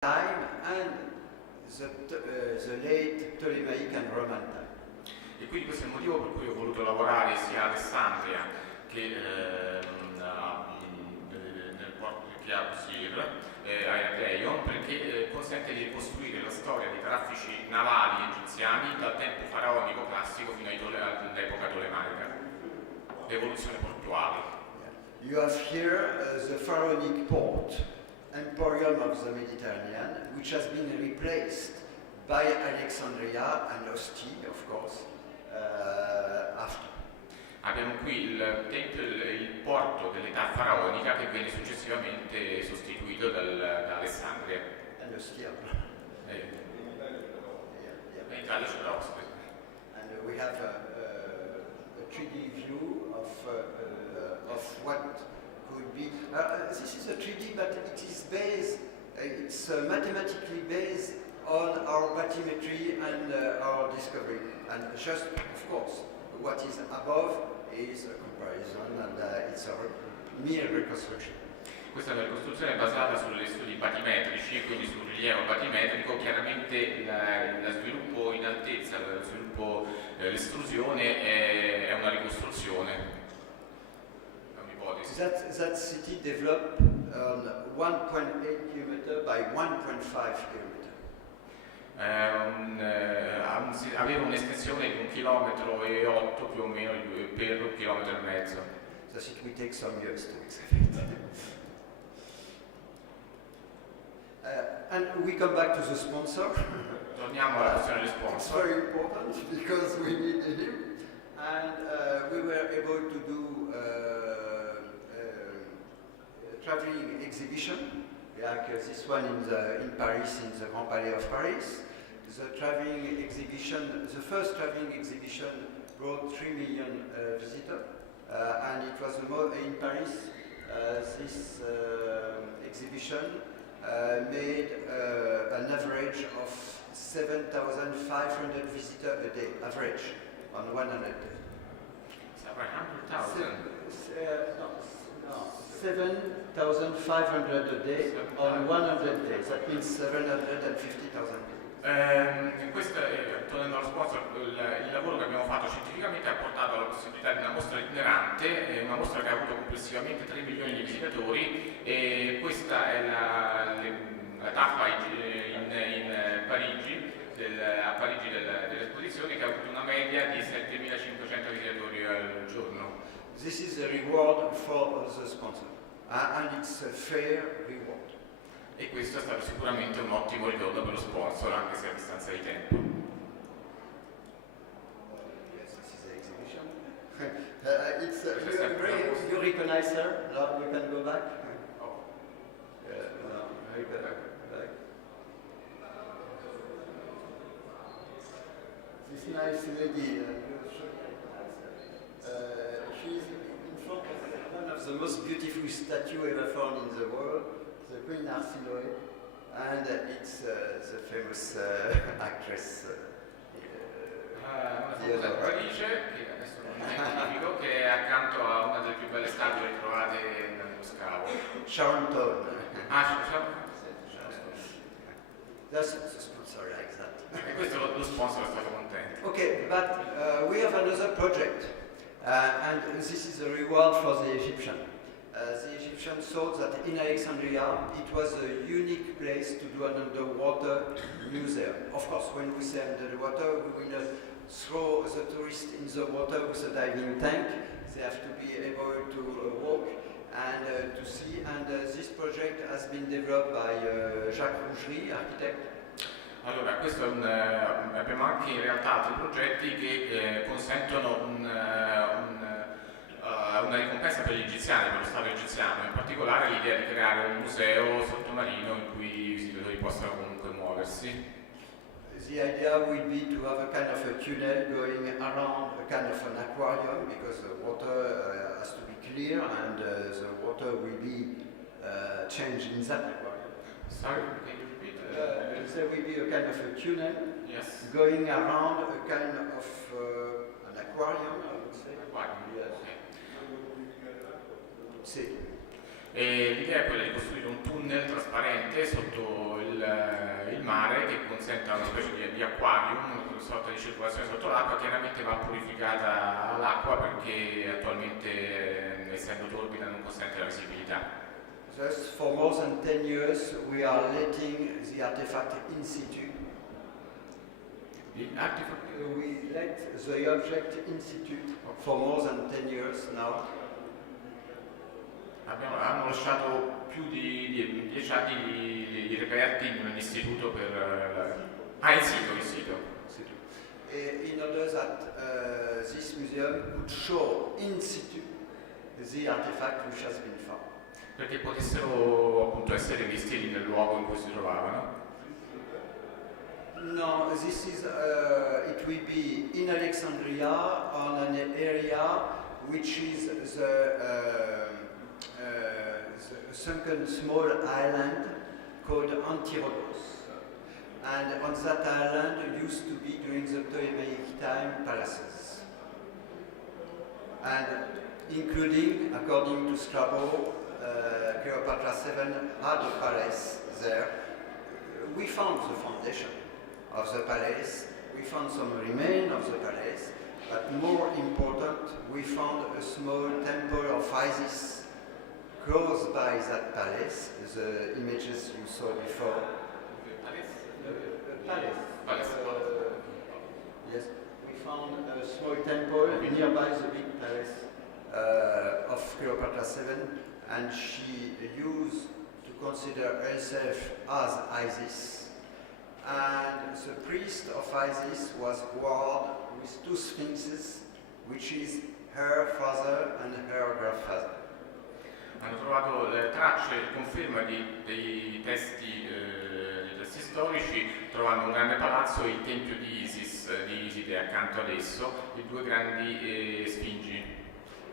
time and the late Ptolemaic and Roman time. E quindi questo è il motivo per cui ho voluto lavorare sia a Alessandria che nel porto che ha a Archeon, perché consente di ricostruire la storia dei traffici navali egiziani dal tempo faraonico classico fino all'epoca tolemaica, l'evoluzione portuale. You have here the pharaonic port, emporium of the Mediterranean, which has been replaced by Alexandria and Ostia, of course, after. Abbiamo qui il tempio, il porto dell'età faraonica che viene successivamente sostituito da Alessandria. And Ostia. In Italia c'è l'Ostia. And we have a 3D view of what could be. This is a 3D, but it is based. It's mathematically based on our bathymetry and our discovery. And just, of course, what is above is a comparison, and it's a mere reconstruction. Questa è una ricostruzione basata sugli studi batimetrici e quindi sul rilievo batimetrico. Chiaramente lo sviluppo in altezza, l'estrusione è una ricostruzione, è un'ipotesi. That city developed 1.8 km by 1.5 km. Aveva un'estensione di 1,8 km più o meno per 1,5 km. Thus it will take some years to excavate. And we come back to the sponsor. Torniamo alla questione del It's sponsor. very important because we need him, and we were able to do a traveling exhibition, like this one in Paris, in the Grand Palais of Paris. The traveling exhibition, the first traveling exhibition, brought 3 million visitors, and it was in Paris. This exhibition made an average of 7,500 visitors a day, average, on 100 days. 7,500 a day on 100 days. That means 750,000 people. Questo è, tornando allo sponsor, il lavoro che abbiamo fatto scientificamente ha portato alla possibilità di una mostra itinerante, una mostra che ha avuto complessivamente 3 milioni di visitatori, e questa è la tappa a Parigi dell'esposizione, che ha avuto una media di 7.500 visitatori al giorno. This is a reward for the sponsor, and it's a fair reward. E questo è stato sicuramente un ottimo ritorno per lo sponsor, anche se a distanza di tempo. Yes, this is the exhibition. You recognize her? Now you can go back. Oh. Back. This nice lady, she's in front of one of the most beautiful statues ever found in the world, the Queen Archeologo, and it's the famous actress. Una famosa attrice, che adesso non identifico, che è accanto a una delle più belle statue ritrovate nello scavo. Sharon Stone. That's the sponsor, like that. E questo lo sponsor è stato contento. Okay, but we have another project, and this is a reward for the Egyptian. The Egyptians thought that in Alexandria it was a unique place to do an underwater museum. Of course, when we say underwater, we will not throw the tourists in the water with a diving tank. They have to be able to walk and to see. And this project has been developed by Jacques Rougerie, architect. Allora, questo è abbiamo anche in realtà altri progetti che consentono una ricompensa per gli egiziani, per lo Stato egiziano, in particolare l'idea di creare un museo sottomarino in cui i visitatori possano comunque muoversi. The idea will be to have a kind of a tunnel going around a kind of an aquarium, because the water has to be clear, and the water will be changed in that aquarium. Sorry, can you repeat? There will be a kind of a tunnel, yes, going around a kind of an aquarium, I would say. Aquarium. Yes. Okay. Sì. E l'idea è quella di costruire un tunnel trasparente sotto il mare che consenta una specie di aquarium, una sorta di circolazione sotto l'acqua. Chiaramente va purificata l'acqua perché attualmente, essendo torbida, non consente la visibilità. Thus, for more than 10 years, we are letting the artifact in situ. The artifact? We let the object in situ for more than 10 years now. Hanno lasciato più di 10 anni i reperti in un istituto per... in sito. In order that this museum could show in situ the artifact which has been found. Perché potessero appunto essere visti nel luogo in cui si trovavano. No, this is, it will be in Alexandria on an area which is the sunken small island called Antirodos. And on that island used to be, during the Ptolemaic time, palaces. And including, according to Strabo, Cleopatra VII had a palace there. We found the foundation of the palace, we found some remains of the palace, but more important, we found a small temple of Isis close by that palace, the images you saw before. Palace. Yes, we found a small temple nearby the big palace of Cleopatra VII, and she used to consider herself as Isis. And the priest of Isis was guarded with two sphinxes, which is her father and her grandfather. Hanno trovato tracce, conferma dei testi storici, trovando un grande palazzo e il tempio di Isis, di Iside accanto ad esso, e due grandi sfingi.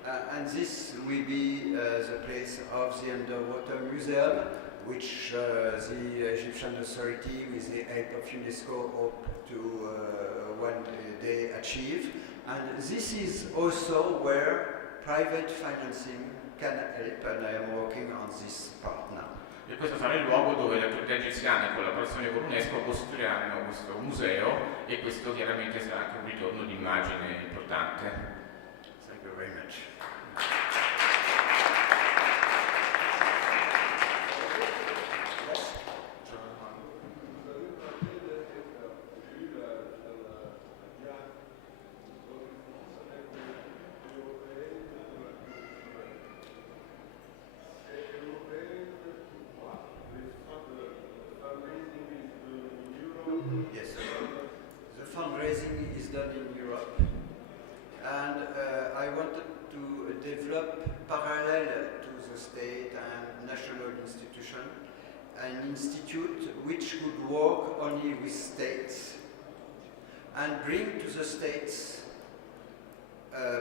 And this will be the place of the underwater museum, which the Egyptian authority, with the help of UNESCO, hope to one day achieve. And this is also where private financing can help, and I am working on this part now. E questo sarà il luogo dove le autorità egiziane, in collaborazione con l'UNESCO, costruiranno questo museo, e questo chiaramente sarà anche un ritorno d'immagine importante. Thank you very much. Yes, the fundraising is done in Europe, and I wanted to develop, parallel to the state and national institution, an institute which could work only with states and bring to the states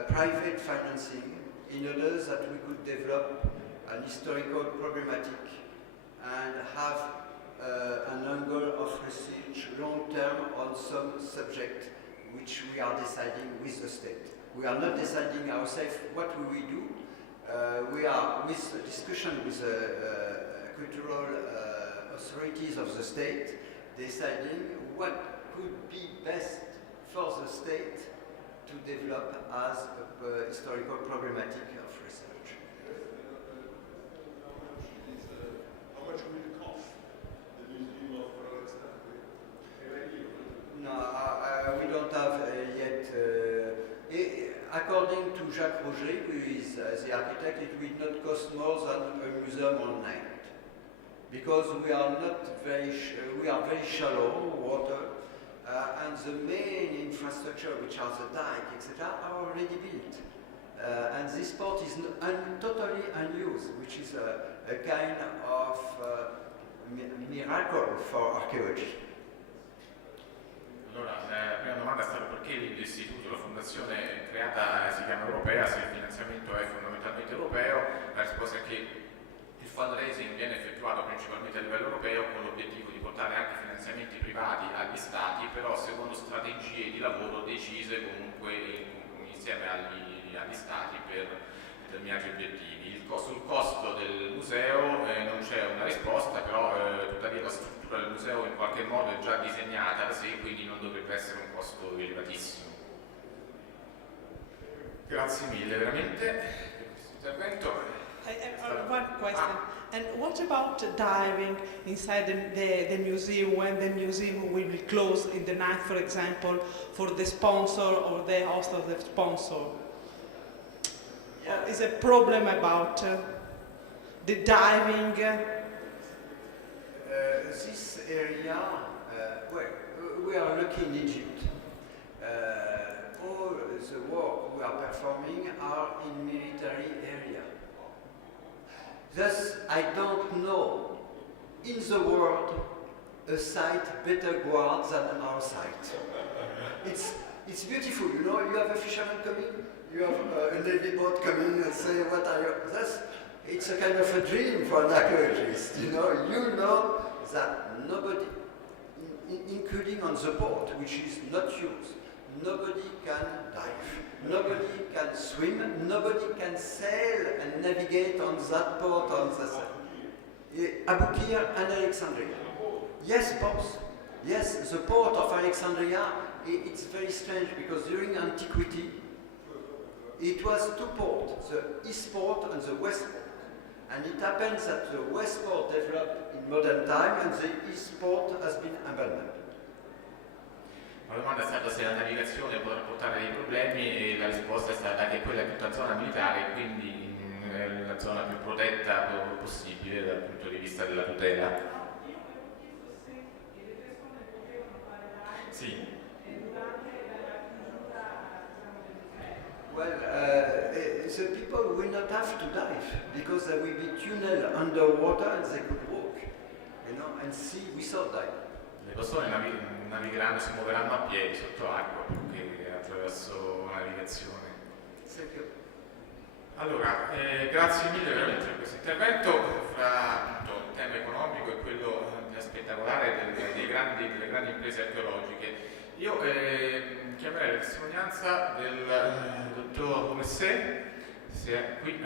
private financing in order that we could develop an historical problematic and have an angle of research long-term on some subject which we are deciding with the state. We are not deciding ourselves what we will do. We are, with the discussion with the cultural authorities of the state, deciding what could be best for the state to develop as a historical problematic of research. How much will it cost? No, we don't have yet. According to Jacques Roger, who is the architect, it will not cost more than a museum on land, because we are not very. We are very shallow water, and the main infrastructure, which are the dike, etc., are already built, and this port is totally unused, which is a kind of miracle for archaeology. Allora, la prima domanda è stata perché l'istituto, la fondazione creata si chiama Europea, se il finanziamento è fondamentalmente europeo. La risposta è che il fundraising viene effettuato principalmente a livello europeo con l'obiettivo di portare anche finanziamenti privati agli stati, però secondo strategie di lavoro decise comunque insieme agli stati per determinati obiettivi. Sul costo del museo non c'è una risposta, però tuttavia la struttura del museo in qualche modo è già disegnata da sé, quindi non dovrebbe essere un costo elevatissimo. Grazie mille veramente per questo intervento. I have one question. And what about diving inside the museum when the museum will be closed in the night, for example, for the sponsor or the host of the sponsor? Yeah. Is a problem about the diving? This area, well, we are lucky in Egypt. All the work we are performing are in military area. Thus, I don't know in the world a site better guarded than our site. It's beautiful, you know. You have a fisherman coming, you have a navy boat coming and say, "What are you?" Thus, it's a kind of a dream for an archaeologist. You know that nobody, including on the port, which is not used, nobody can dive. Nobody can swim, nobody can sail and navigate on that port on the side. Aboukir and Alexandria. Yes, both. Yes, the port of Alexandria, it's very strange because during antiquity, it was two ports, the east port and the west port. And it happens that the west port developed in modern time and the east port has been abandoned. La domanda è stata se la navigazione può portare dei problemi e la risposta è stata che quella è tutta zona militare, quindi è la zona più protetta possibile dal punto di vista della tutela. Sì. Well, the people will not have to dive because there will be tunnel underwater and they could walk, and see without diving. Le persone navigheranno, si muoveranno a piedi sotto acqua più che attraverso navigazione. Allora, grazie mille veramente per questo intervento. Fra appunto, il tema economico e quello spettacolare delle grandi imprese archeologiche. Io chiamerei la testimonianza del dottor Messé, se è qui,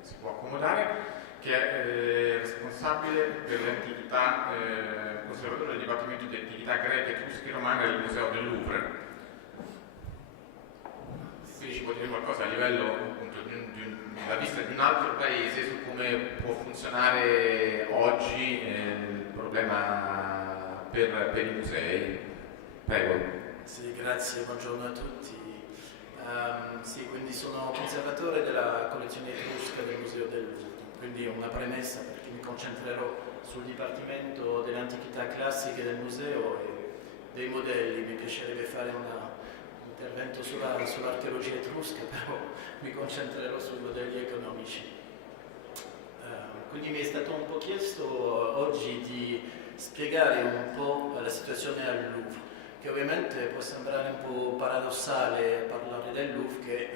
si può accomodare, che è responsabile per le antichità, conservatore del Dipartimento di Antichità Greche, Etrusche e Romane del Museo del Louvre. Quindi ci può dire qualcosa a livello appunto della vista di un altro paese su come può funzionare oggi il problema per i musei. Prego. Sì, grazie, buongiorno a tutti. Sì, quindi sono conservatore della collezione etrusca del Museo del Louvre. Quindi una premessa perché mi concentrerò sul Dipartimento delle Antichità Classiche del Museo e dei modelli. Mi piacerebbe fare un intervento sull'archeologia etrusca, però mi concentrerò sui modelli economici. Quindi mi è stato un po' chiesto oggi di spiegare un po' la situazione al Louvre, che ovviamente può sembrare un po' paradossale parlare del Louvre che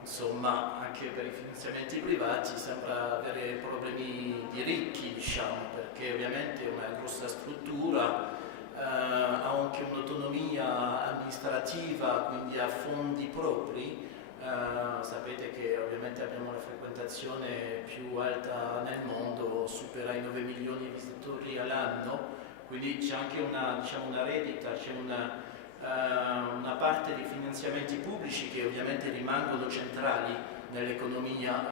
insomma anche per i finanziamenti privati sembra avere problemi di ricchi, diciamo, perché ovviamente è una grossa struttura, ha anche un'autonomia amministrativa, quindi ha fondi propri. Sapete che ovviamente abbiamo la frequentazione più alta nel mondo, supera i 9 milioni di visitatori all'anno, quindi c'è anche una rendita, c'è una parte di finanziamenti pubblici che ovviamente rimangono centrali nell'economia